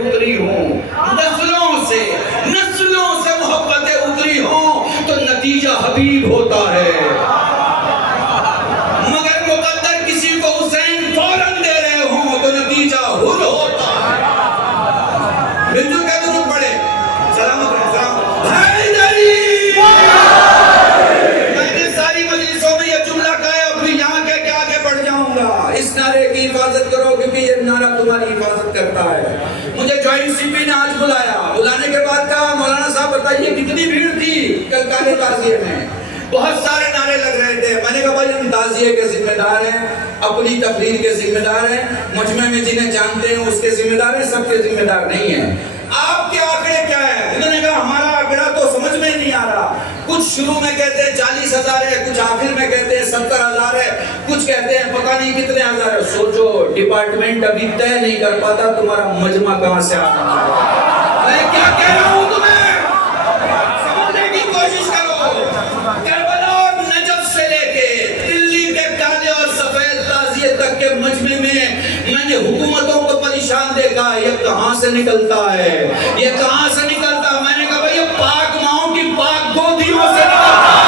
उतरी हों, नस्लों से मोहब्बतें उतरी हों, तो नतीजा हबीब होता है। मगर मुकद्दर किसी को हुसैन फौरन दे रहे हों, तो नतीजा हुर होता है। बिल्कुल क्या दुरूद पढ़े, सलाम हैदरी। मैंने सारी मजलिसों में यह जुमला कहा, फिर यहाँ कह के आगे बढ़ जाऊंगा। इस नारे की हिफाजत करो, क्योंकि ये नारा तुम्हारी हिफाजत करता है। मुझे जॉइंट सीपी ने आज बुलाया, बुलाने के बाद कहा मौलाना साहब बताइए कितनी भीड़ थी कल काले ताजिए में। बहुत सारे नारे लग रहे थे। मैंने कहा भाई हम ताजिए के जिम्मेदार हैं, अपनी तकरीर के जिम्मेदार हैं, मजमे में जिन्हें जानते हैं उसके जिम्मेदार हैं, सबके जिम्मेदार नहीं है। आपके आंकड़े क्या है? उन्होंने कहा हमारा आंकड़ा तो समझ में नहीं आ रहा। कुछ शुरू में कहते हैं 40,000 है, कुछ आखिर में कहते हैं 70,000 है, कुछ कहते हैं पता नहीं कितने हजार है। सोचो, डिपार्टमेंट अभी तय नहीं कर पाता तुम्हारा मजमा कहां से आता है। मैं क्या कह रहा हूं तुम्हें समझने की कोशिश करो। करबला और नजफ से लेके दिल्ली के काले और सफेद ताजिए तक के मजमे में मैंने हुकूमतों को परेशान देखा। ये कहां से निकलता है, ये कहां से निकलता है? मैंने कहा भाई ये पाक माओ की पाक गोदियों से निकलता है।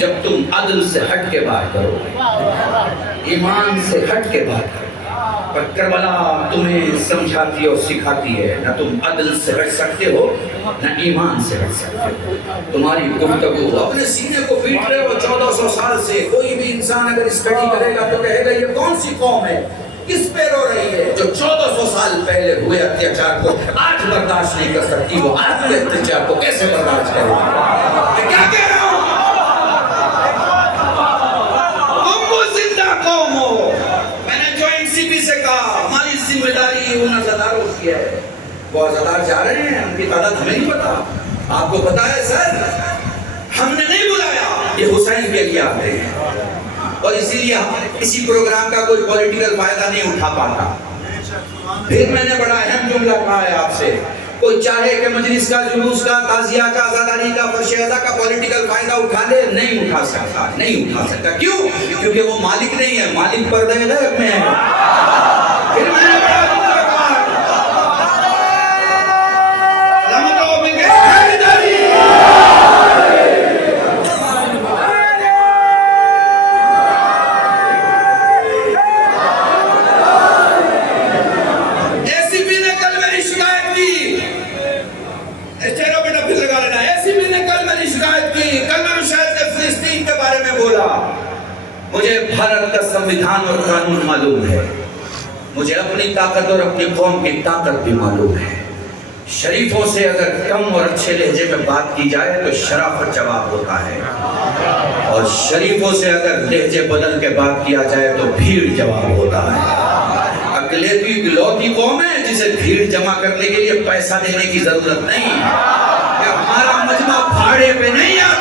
जब तुम अदल से हट के बात करो, ईमान से हट के बात करो। पर करबला तुम्हें समझाती और सिखाती है, ना तुम अदल से हट सकते हो ना ईमान से हट सकते हो। तुम्हारी गुफ्तगू अपने सीने को पीट रहे हो 1400 साल से। कोई भी इंसान अगर स्टडी करेगा तो कहेगा ये कौन सी कौम है, किस पे रो रही है, जो 1400 साल पहले हुए अत्याचार को आज बर्दाश्त नहीं कर सकती, वो आज के अत्याचार को कैसे बर्दाश्त करेगी? क्या कह रहा हूं? कौम हो। मैंने जॉइंट सीपी से कहा हमारी जिम्मेदारी उन अज़ादारों की है। वो अज़ादार जा रहे हैं, उनकी तादाद हमें नहीं पता। आपको पता है सर, हमने नहीं बुलाया, ये हुसैन के लिए आते हैं और इसीलिए हम किसी प्रोग्राम का कोई पॉलिटिकल फायदा नहीं उठा पाता। फिर मैंने बड़ा अहम जुमला कहा है आपसे, कोई चाहे कि मजलिस का, जुलूस का, ताजिया का, आज़ादारी का, फर्शेदा का पॉलिटिकल फायदा उठा ले, नहीं उठा सकता, नहीं उठा सकता। क्यों? क्योंकि वो मालिक नहीं है, मालिक पर्दे गैब में है। फिर मैंने बड़ा जुमला कहा, मुझे भारत का संविधान और कानून मालूम है, मुझे अपनी ताकत और अपनी कौम की ताकत भी मालूम है। शरीफों से अगर कम और अच्छे लहजे में बात की जाए तो शराफत जवाब होता है, और शरीफों से अगर लहजे बदल के बात किया जाए तो भीड़ जवाब होता है। अकलेती इकलौती कौम है जिसे भीड़ जमा करने के लिए पैसा देने की जरूरत नहीं। हमारा मजमा भाड़े पे नहीं आता।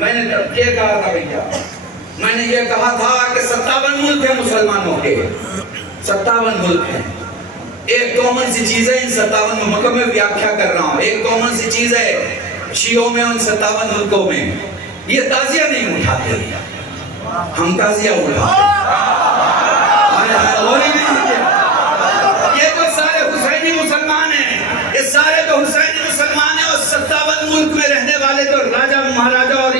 मैंने ये कहा था भैया, मैंने ये कहा था कि 57 मुल्क है मुसलमानों के, 57 मुल्क हैं। एक कॉमन सी चीज है इन 57 मुल्कों में, व्याख्या कर रहा हूँ, एक कॉमन सी चीज है शियों में उन 57 मुल्कों में, ये ताजिया नहीं उठाते, हम ताजिया उठाते। ये तो सारे हुसैनी मुसलमान हैं, ये सारे तो हुसैनी मुसलमान हैं, और 57 मुल्क में रहने वाले तो राजा महाराजा और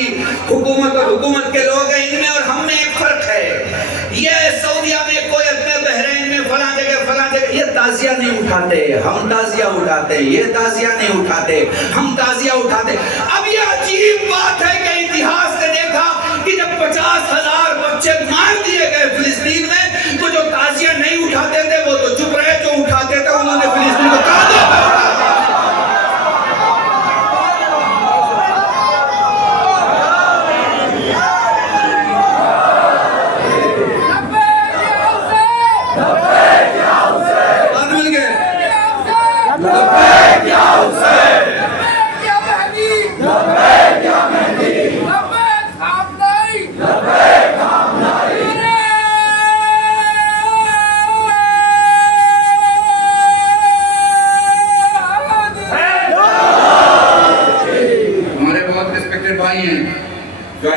सारी हुकूमत और हुकूमत के लोग हैं, इनमें और हम में एक फर्क है। ये सऊदिया में, कोयत में, बहरीन में, फला जगह ये ताजिया नहीं उठाते, हम ताजिया उठाते। ये ताजिया नहीं उठाते, हम ताजिया उठाते। अब ये अजीब बात है कि इतिहास ने देखा कि जब 50,000 बच्चे मार दिए गए फिलिस्तीन में, तो जो ताजिया नहीं उठाते थे वो तो चुप रहे, जो उठाते थे उन्होंने फिलिस्तीन को कांधों पे उठा दिया।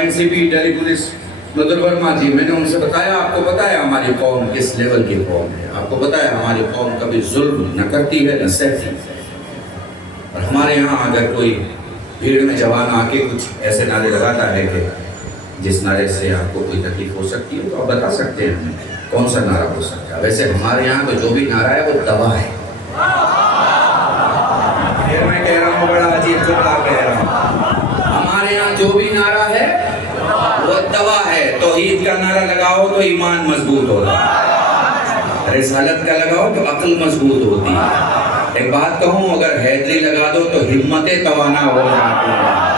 एनसीपी दिल्ली पुलिस मदर वर्मा जी, मैंने उनसे बताया, आपको पता है हमारी कौम किस लेवल की कौम है, आपको पता है हमारी कौम कभी जुल्म न करती है न सहती। और हमारे यहाँ अगर कोई भीड़ में जवान आके कुछ ऐसे नारे लगाता है कि जिस नारे से आपको कोई तकलीफ हो सकती है, तो आप बता सकते हैं कौन सा नारा हो सकता है। वैसे हमारे यहाँ तो जो भी नारा है वो दवा है। फिर मैं कह रहा हूँ, बड़ा अजीब जुमला कह रहा हूँ, हमारे यहाँ जो भी नारा है वो दवा है। तौहीद का नारा लगाओ तो ईमान मजबूत होता है, रिसालत का लगाओ तो अक्ल मजबूत होती है। एक बात कहूँ, अगर हैदरी लगा दो तो हिम्मतें तवाना हो जाती है।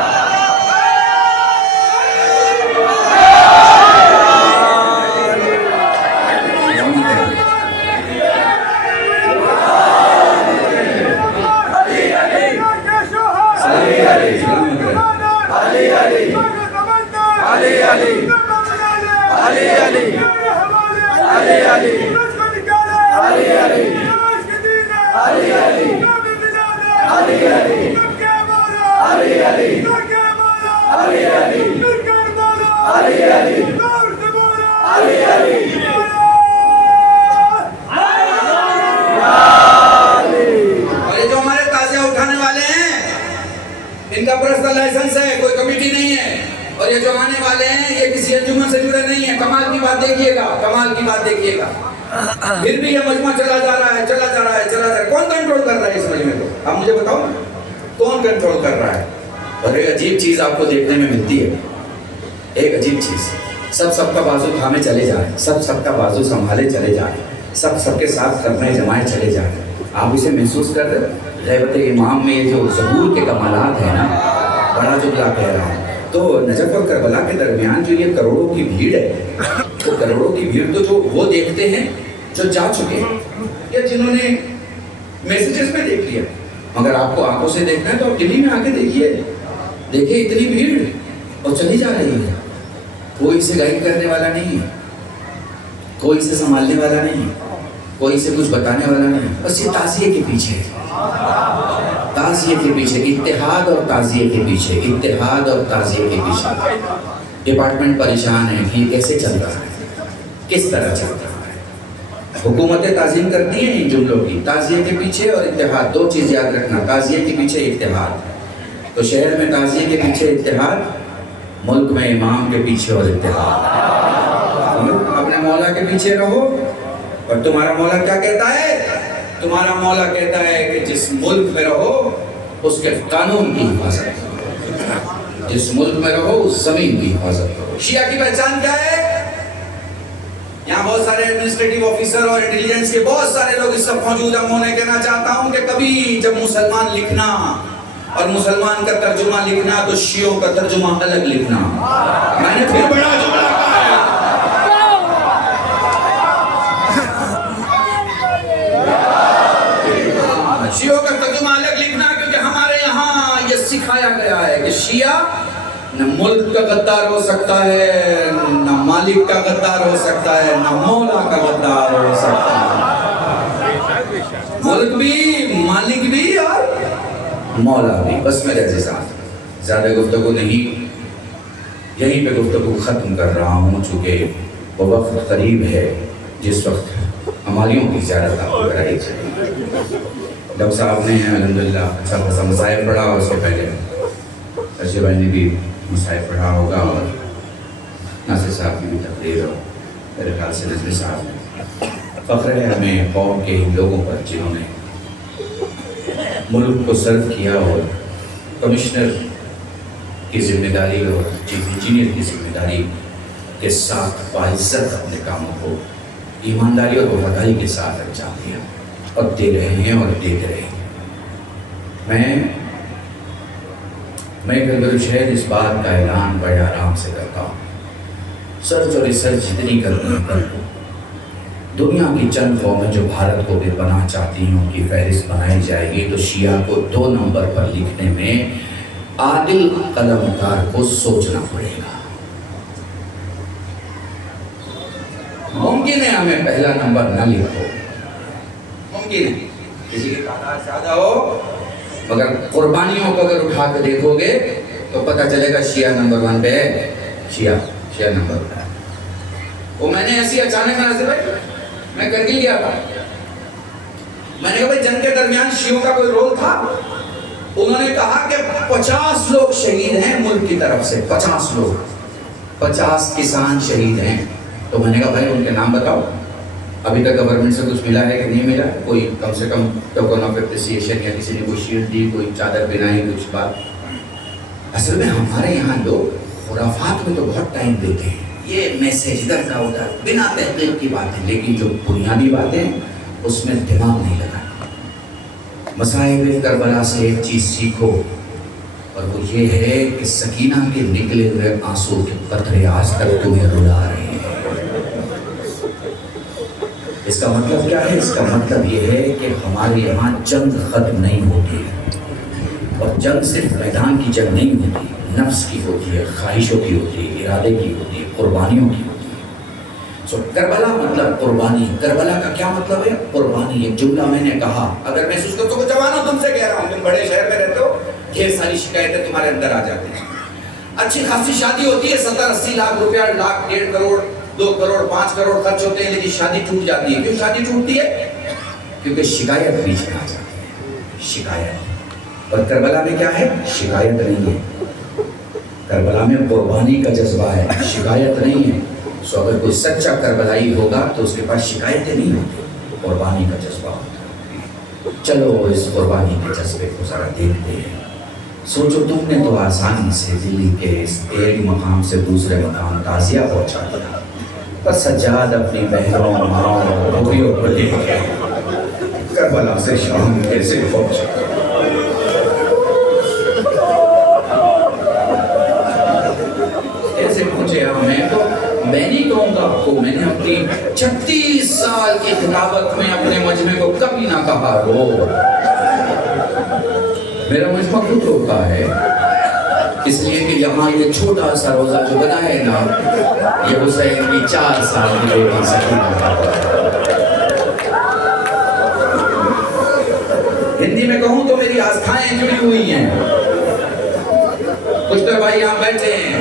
इनका पर्सनल लाइसेंस है, कोई कमेटी नहीं है। और ये जो आने वाले हैं ये किसी अंजुमन से जुड़े नहीं है। कमाल की बात देखिएगा, कमाल की बात देखिएगा, फिर भी ये मजमा चला जा रहा है, चला जा रहा है, चला जा रहा है। कौन कंट्रोल कर रहा है इस मजमे को? आप मुझे बताओ, कौन कंट्रोल कर रहा है? और एक अजीब चीज आपको देखने में मिलती है, एक अजीब चीज, सब सबका बाजू थामे चले जा रहे हैं, सब सबका बाजू संभाले चले जा रहे हैं, सब सबके साथ करने जमाए चले जा रहे हैं। आप इसे महसूस कर रहे हैं? ग़ैबत इमाम में ये जो ज़हूर के कमालात है ना, बड़ा जुमला कह रहा हूँ। तो नजफ और करबला के दरमियान जो ये करोड़ों की भीड़ है, तो करोड़ों की भीड़ तो जो वो देखते हैं जो जा चुके हैं या जिन्होंने मैसेजेस में देख लिया, मगर आपको आंखों से देखना है तो आप दिल्ली में आके देखिए, देखिए इतनी भीड़ और चली जा रही है। कोई इसे गाइड करने वाला नहीं है, कोई इसे संभालने वाला नहीं है, कोई इसे कुछ बताने वाला नहीं, बस ये ताज़िये के पीछे है, ताज़िये के पीछे, इत्तेहाद और ताज़िये के पीछे, इत्तेहाद और ताज़िये के पीछे। डिपार्टमेंट परेशान है कि ये कैसे चल रहा है, किस तरह चल रहा है। हुकूमतें ताज़ीम करती हैं इन जुमलों की, ताज़िये के पीछे और इत्तेहाद, दो चीज़ याद रखना, ताज़िये के पीछे इत्तेहाद। तो शहर में ताज़िये के पीछे इत्तेहाद, मुल्क में इमाम के पीछे और इत्तेहाद। अपने मौला के पीछे रहो। और तुम्हारा मौला क्या कहता है? तुम्हारा मौला कहता है कि जिस मुल्क में रहो उसके कानून की हिफाजत करो, जिस मुल्क में रहो उस जमीन की हिफाजत करो। शिया की पहचान क्या है? यहाँ बहुत सारे एडमिनिस्ट्रेटिव ऑफिसर और इंटेलिजेंस के बहुत सारे लोग इस सब मौजूद हैं। मैं कहना चाहता हूँ कि कभी जब मुसलमान लिखना और मुसलमान का तर्जुमा लिखना तो शियों का तर्जुमा अलग लिखना। मैंने फिर बड़ा जुमला कहा है, शियों का तर्जुमा अलग लिखना, क्योंकि हमारे यहाँ ये सिखाया गया है कि शिया न मुल्क का गद्दार हो सकता है, न मालिक का गद्दार हो सकता है, न मौला का गद्दार हो सकता है। मुल्क भी, मालिक भी और मौला भी। बस मेरे अज़ीज़ान, ज़्यादा गुफ्तगू नहीं, यहीं पे गुफ्तगू ख़त्म कर रहा हूँ, चूँकि वो वक्त करीब है जिस वक्त हमारियों की ज़्यारत आपको कराई जाए। डॉक्टर साहब ने अल्हम्दुलिल्लाह अच्छा खासा मसाइल पढ़ा, और उससे पहले अच्छे भाई ने भी मसाइल पढ़ा होगा और नासिर साहब की भी तकरीर हो, मेरे ख्याल से नजर साहब फ़ख्र है हमें कौम के इन लोगों पर जिन्होंने मुल्क को सर्व किया और कमिश्नर की जिम्मेदारी और चीफ इंजीनियर की जिम्मेदारी के साथ बाइज्जत अपने कामों को ईमानदारी और वफादारी के साथ अंजाम दिया और दे रहे हैं और देते रहेंगे। मैं शायद इस बात का ऐलान बड़े आराम से करता हूँ, सर्च और रिसर्च जितनी करनी कर दुनिया की चंद कौमें जो भारत को गिरबना चाहती हैं उनकी फहरिस्त बनाई जाएगी तो शिया को 2 नंबर पर लिखने में आदिल कलमकार को सोचना पड़ेगा। मुमकिन है हमें पहला नंबर न लिखो, मुमकिन है किसी की तादाद ज्यादा हो, मगर कुर्बानियों को अगर उठा कर देखोगे तो पता चलेगा शिया नंबर 1 पे है, शिया नंबर 1 है। वो मैंने ऐसी अचानक नाज़िर भाई मैं करगिल गया था, मैंने कहा भाई जंग के दरमियान शियों का कोई रोल था? उन्होंने कहा कि 50 लोग शहीद हैं मुल्क की तरफ से, 50 लोग, 50 किसान शहीद हैं। तो मैंने कहा भाई उनके नाम बताओ, अभी तक गवर्नमेंट से कुछ मिला है कि नहीं मिला? कोई कम से कम टोकन ऑफ एप्रिसिएशन या किसी ने कोई शील्ड दी, कोई चादर पहनाई, कुछ बात? असल में हमारे यहाँ लोग खुराफात में तो बहुत टाइम देते हैं, ये मैसेज इधर का उधर बिना तहकीक की बातें, लेकिन जो बुनियादी बातें उसमें दिमाग नहीं लगा। मसाइब करबला से एक चीज़ सीखो और वो ये है कि सकीना के निकले हुए आंसू के कतरे आज तक तुम्हें रुला रहे हैं। इसका मतलब क्या है? इसका मतलब ये है कि हमारे यहाँ जंग खत्म नहीं होती, और जंग सिर्फ मैदान की जंग नहीं होती, नफ्स की होती है, ख्वाहिशों की होती है, इरादे की होती है, कुर्बानियों की होती है। सो करबला मतलब कुर्बानी। करबला का क्या मतलब है? कुर्बानी। एक जुमला मैंने कहा, अगर मैं महसूस करता हूँ, जवानों तुमसे कह रहा हूँ, तुम बड़े शहर में रहते हो, ढेर सारी शिकायतें तुम्हारे अंदर आ जाती हैं। अच्छी खासी शादी होती है, 70-80 लाख रुपया, लाख, 1.5 करोड़, 2 करोड़, 5 करोड़ खर्च होते हैं, लेकिन शादी टूट जाती है। क्यों शादी टूटती है? क्योंकि शिकायत बीच में आ जाती है, शिकायत। और करबला में क्या है? शिकायत नहीं है, करबला में कुर्बानी का जज्बा है, शिकायत नहीं है। सो अगर कोई सच्चा करबलाई होगा तो उसके पास शिकायतें नहीं होती, कुर्बानी का जज्बा होता है। चलो इस कुर्बानी के जज्बे को जरा देखते हैं। सोचो तुमने तो आसानी से दिल्ली के इस एक मकाम से दूसरे मकाम ताजिया पहुंचा दिया, पर सज्जाद अपनी बहनों, माओ, भूरियों को लेकर करबला से शाम कैसे पहुंचा? मैं नहीं कहूँगा आपको, मैंने अपनी 36 साल की खिलाफत में अपने मजमे को कभी ना कहा रो। मेरा मजमा खुद रोता है, इसलिए कि यहाँ ये छोटा सा रोजा जो बना है ना, ये हुसैन की 4 साल की बेटी सकीना। हिंदी में कहूँ तो मेरी आस्थाएं जुड़ी हुई हैं। कुछ तो भाई यहाँ बैठे हैं,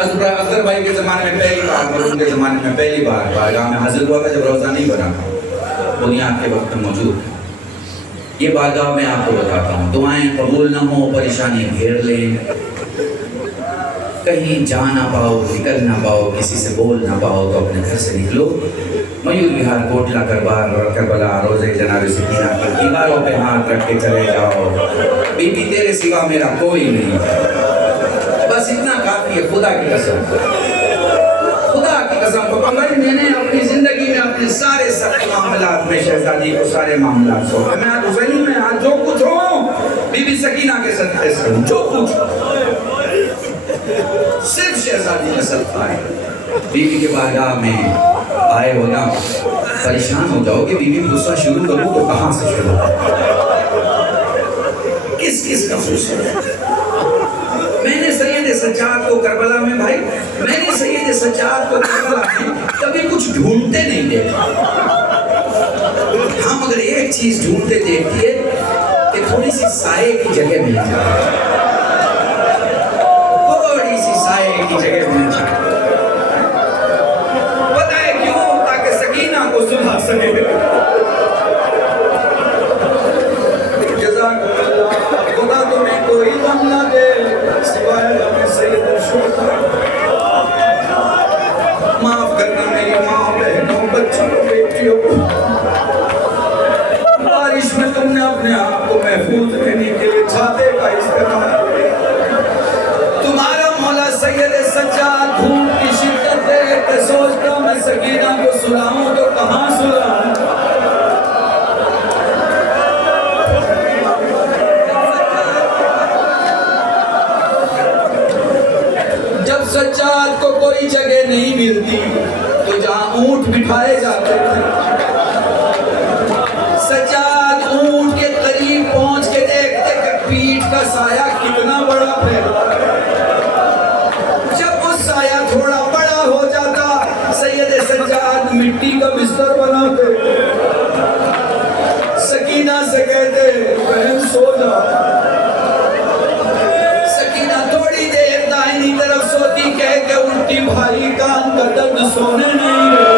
अकबर भाई के ज़माने में पहली बार और उनके ज़माने में पहली बार बारगाह में हाजिर हुआ था जब रोज़ा नहीं बना था, बुनियाद के वक्त में मौजूद है। ये बारगाह में आपको बताता हूँ, दुआएं कबूल ना हो, परेशानी घेर लें, कहीं जा ना पाओ, निकल ना पाओ, किसी से बोल ना पाओ, तो अपने घर से निकलो, मयूर विहार, कोटला, करबला, रोज़े जनाब सकीना की दीवारों पे हाथ रख के चले जाओ। बीबी तेरे सिवा मेरा कोई नहीं है, बस इतना काफी है। खुदा की कसम, खुदा की कसम, भाई मैंने अपनी जिंदगी में अपने सारे सख्त मामलात में शहजादी को सारे मामलात सौंपे। मैं आज हुसैन में आज जो कुछ हो बीबी सकीना के सदक़े से, जो कुछ सिर्फ शहजादी का सदक़ा है। बीबी के बारगाह में आए हो ना, परेशान हो जाओगे, बीबी गुस्सा शुरू करूँ तो कहाँ से शुरू, किस किस का गुस्सा? मैंने सैयद सज्जाद को करबला में, भाई मैंने सैयद सज्जाद को करबला में कभी कुछ ढूंढते नहीं देखा। हम अगर एक चीज ढूंढते देखिए कि थोड़ी सी साये की जगह मिल जाए, थोड़ी सी साये की जगह मिल जाए। पता है क्यों? ताकि सकीना को सुलझा सके। खुदा तुम्हें कोई गम ना दे सिवाय सैयद सैयद सज्जाद धूप की शिद्दत देख के सोचता मैं सकीना को सुलाऊं तो कहां सुलाऊं। जब सज्जाद को कोई जगह नहीं मिलती तो जहां ऊंट बिठाए जाते थे, सज्जाद ऊंट के करीब पहुंच के देखते कि पीठ का साया कितना बड़ा फैला है। जब वो साया थोड़ा बड़ा हो जाता, सैयद सज्जाद मिट्टी का बिस्तर बनाते, सकीना से कहते बहन सो जा। सकीना थोड़ी देर दाहिनी तरफ सोती, कह के उल्टी भाई कान का दर्द सोने नहीं है।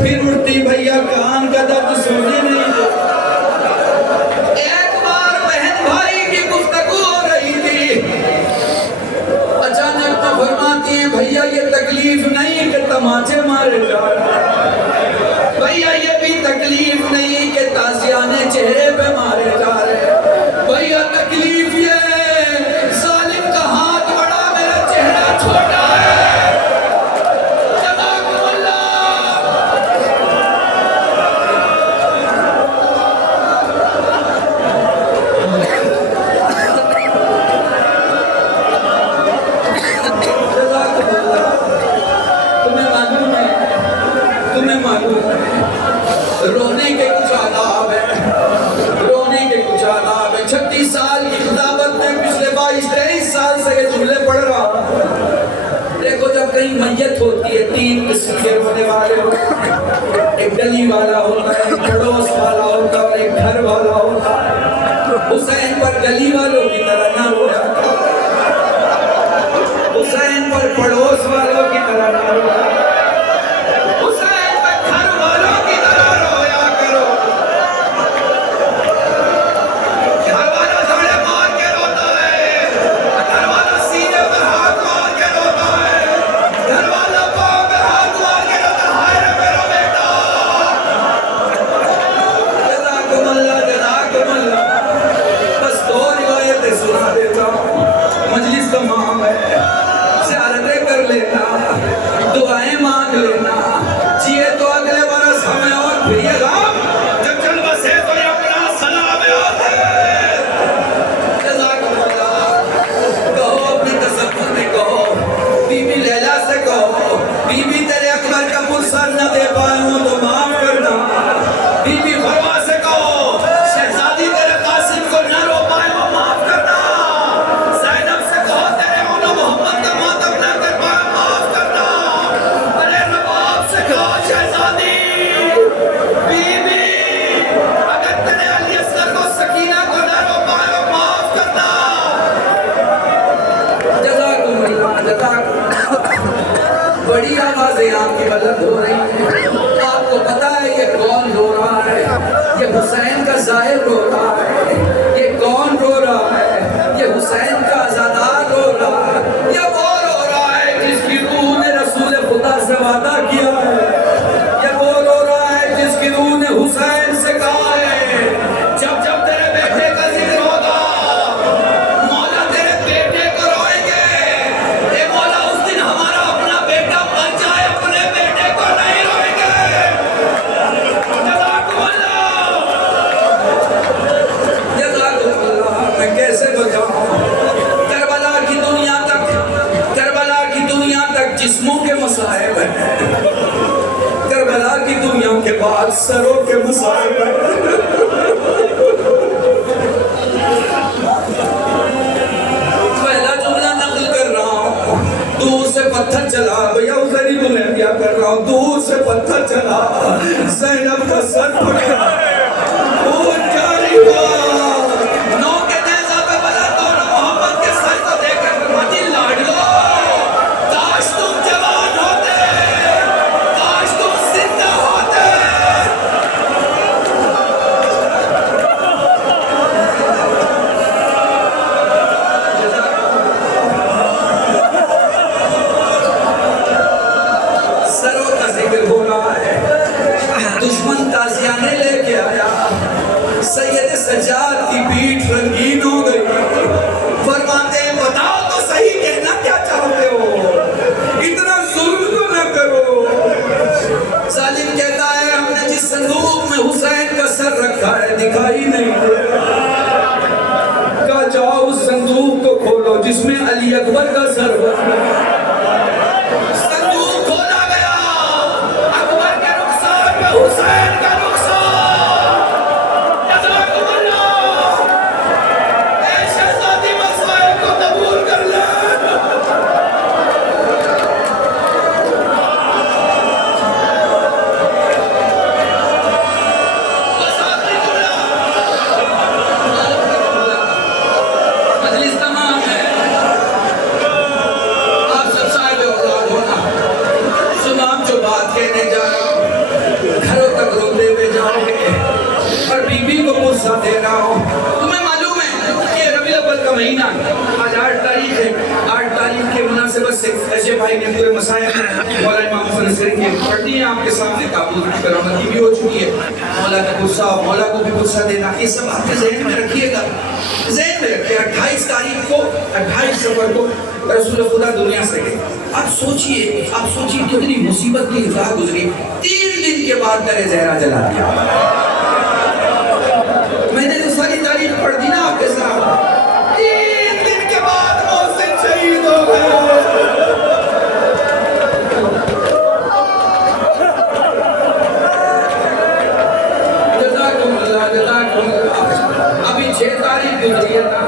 फिर उठती भैया कान का दर्द सोने नहीं दे। एक बार बहन भाई की गुफ्तगू हो रही थी, अचानक तो फरमाती है भैया ये तकलीफ नहीं कि तमाचे मारे जा रहे, भैया ये भी तकलीफ नहीं कि ताजियाने चेहरे पे मारे जा रहे, भैया तकलीफ ये जालिम का हाथ बड़ा मेरा चेहरा छोटा है। रोने के कुछ आदाब है, रोने के कुछ आदाब है। 36 साल की खिताबत में पिछले 22-23 साल से ये जुमले पढ़ रहा हूं। देखो जब कहीं मैयत होती है, 3 किस्म के रोने वाले होते हैं, एक गली वाला होता है, एक पड़ोस वाला होता है और एक घर वाला होता है। हुसैन पर गली वालों की तरह ना रोया, हुसैन पर पड़ोस वालों की तरह ना रोया, मजलिस का माम है, ज़ियारतें कर लेना, दुआएं मांग लेना, जिए तो अगले बरस हमें और फिर ये राम जब चल बसे तो ये अपना सलाम है। कहो अपने तसव्वुर में कहो, बीबी लैला से कहो, बीबी तेरे अकबर का पुरस्कार न दे पाऊं तो माफ करना, बीबी फरवा से कहो शहजादी तेरे कासिम को न रो पाए वो माफ करना, बड़ी आवाजें आपकी बुलंद हो रही है। आपको पता है ये कौन रो रहा है? ये हुसैन का ज़ाहिर रो रहा है। ये कौन रो रहा है? ये हुसैन का आज़ादार रो रहा है। ये वो रो रहा है जिसकी रूह ने रसूल खुदा से वादा किया है। ये वो रो रहा है जिसकी रूह ने हुसैन से कहा है जब जब तेरे बेटे का जिक्र होगा मौला तेरे बेटे को रोएंगे। ए मौला उस दिन हमारा अपना बेटा मर जाए, अपने बेटे को नहीं रोएंगे। जज़ाकुमुल्लाह। मैं कैसे बचाऊं? करबला की दुनिया तक जिस्मों के मसाइब हैं, करबला की दुनिया के बाद सरों के मसाइब हैं। पहला जुमला नकल कर रहा हूं, दूर से पत्थर चला, भैया उसे नहीं बोले क्या कर रहा हूं, दूर से पत्थर चला, ज़ैनब का सर पकड़ा, वो जारी हुआ, नौ के नेज़ा पे बना दोनों मोहम्मद के सर को देखकर फरमाती लाडलो काश तुम जवान होते, काश तुम जिंदा होते। सरों का जिक्र हो रहा है, दुश्मन ताज़ियाने रखा है दिखाई नहीं दे रहा। कहा जाओ उस संदूक को खोलो जिसमें अली अकबर का सर बना। संदूक खोला गया, अकबर के रुखसार में हुसैन का रुखसार। जज़ाकुमुल्लाह, ऐ शहज़ादी मसाइब को कबूल कर ले। दे रहा हूँ तुम्हें मालूम है कि रबी अव्वल का महीना आज 8 तारीख है। 8 तारीख के मुनासिबत से ऐसे भाई ने पूरे मसाइब मौला इमाम हुसैन नसरी की पढ़ दी है आपके सामने। ताबूत की बरामदगी भी हो चुकी है। मौला का गुस्सा, मौला को भी गुस्सा देना, ये सब आपके ज़हन में रखिएगा, ज़हन में रखिए। 28 तारीख को 28 सफर को रसूल खुदा दुनिया से गए। आप सोचिए कितनी मुसीबत की राह गुजरी। 3 दिन के बाद दर ज़हरा जला दिया। मैंने तो सारी तारीख पढ़ दी ना आपके साथ। 3 दिन के बाद मोहसिन शहीद हो गए। जज़ाकुमुल्लाह, जज़ाकुमुल्लाह। अभी 6 तारीख गुजरी है ना,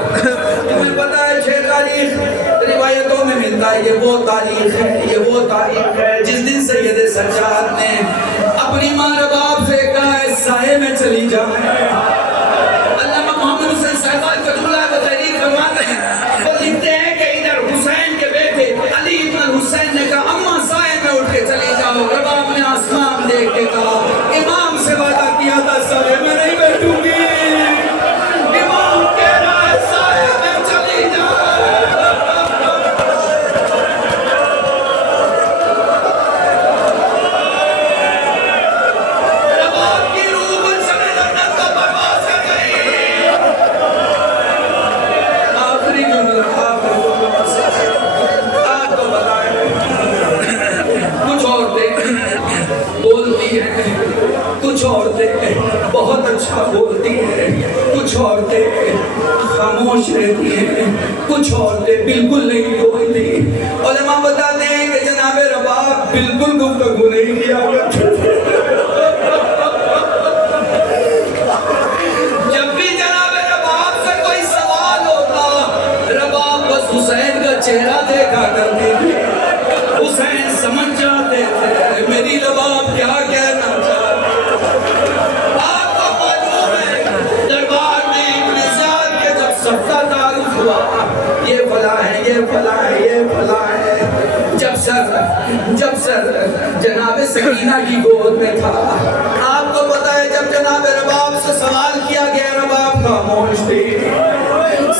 तुम्हें पता है 6 तारीख रिवायतों में मिलता है। ये वो तारीख है जिस दिन सैयद सज्जाद ने अपनी माँ रबाब से कहा है साये में चली जाए। हुसैन ने कहा अम्मा साए में उठ के चली जाओ। रबाब ने आसमान देख के कहा इमाम से वादा किया था साए में नहीं बैठूंगी। इमाम कह रहा है साए में चली जाओ। रबाब की रूह गुलशन जन्नत को बर्बाद कर गई। आखिरी जुमला आपको बताएं, कुछ औरतें बोलती हैं, कुछ औरतें बहुत अच्छा बोलती हैं, कुछ औरतें खामोश रहती हैं, कुछ औरतें बिल्कुल नहीं बोलती। उलमा बताते हैं कि जनाब रबाब बिल्कुल गुफ्तगू नहीं किया। जब भी जनाब रबाब से कोई सवाल होता, रबाब बस हुसैन का चेहरा देखा करती थी। हुसैन समझ जाते थे मेरी रबाब क्या कहना चाहती। आपको मालूम है दरबार में इब्न ज़ियाद के जब सबका तारुफ हुआ, ये फला है, ये फला है, ये फला है। जब सर जनाब सकीना की गोद में था। आपको पता है जब जनाब रबाब से सवाल किया गया, रबाब खामोश थी।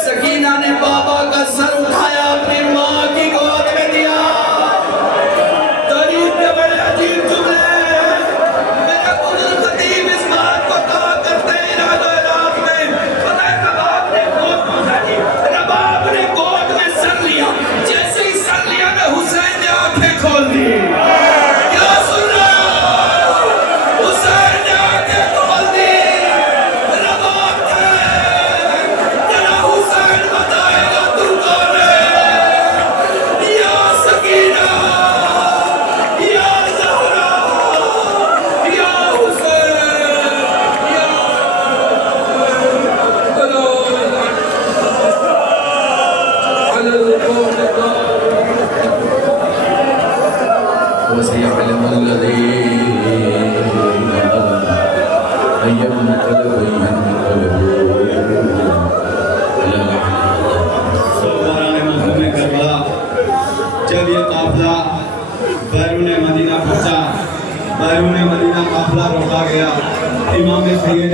सकीना ने बाबा का सर उठाया, अपनी माँ की गोद में दिया। तारीफ के बड़े अजीब जुमले मेरे बुजुर्ग खतीब इस बात को कहा करते हैं इराक में। पता है रबाब ने गोद में सर लिया, जैसे ही सर लिया ना हुसैन ने आंखें खोल दी। क्या सुन रहे हो? हुसैन ने आंखें खोल दी। रबाब हुसैन बताएगा तू कौन है। या सकीना, या ज़हरा, या हुसैन, या जब ये काफिला बैरून मदीना पहुंचा, बैरून मदीना काफिला रोका गया। इमाम सैयद